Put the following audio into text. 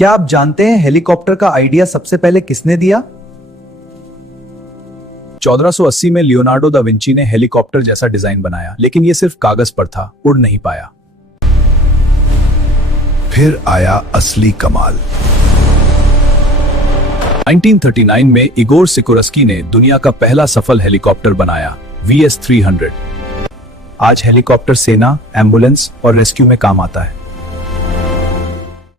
क्या आप जानते हैं हेलीकॉप्टर का आइडिया सबसे पहले किसने दिया? 1480 में लियोनार्डो दा विंची ने हेलीकॉप्टर जैसा डिजाइन बनाया, लेकिन यह सिर्फ कागज पर था, उड़ नहीं पाया। फिर आया असली कमाल। 1939 में इगोर सिकोरस्की ने दुनिया का पहला सफल हेलीकॉप्टर बनाया, VS-300। आज हेलीकॉप्टर सेना, एम्बुलेंस और रेस्क्यू में काम आता है।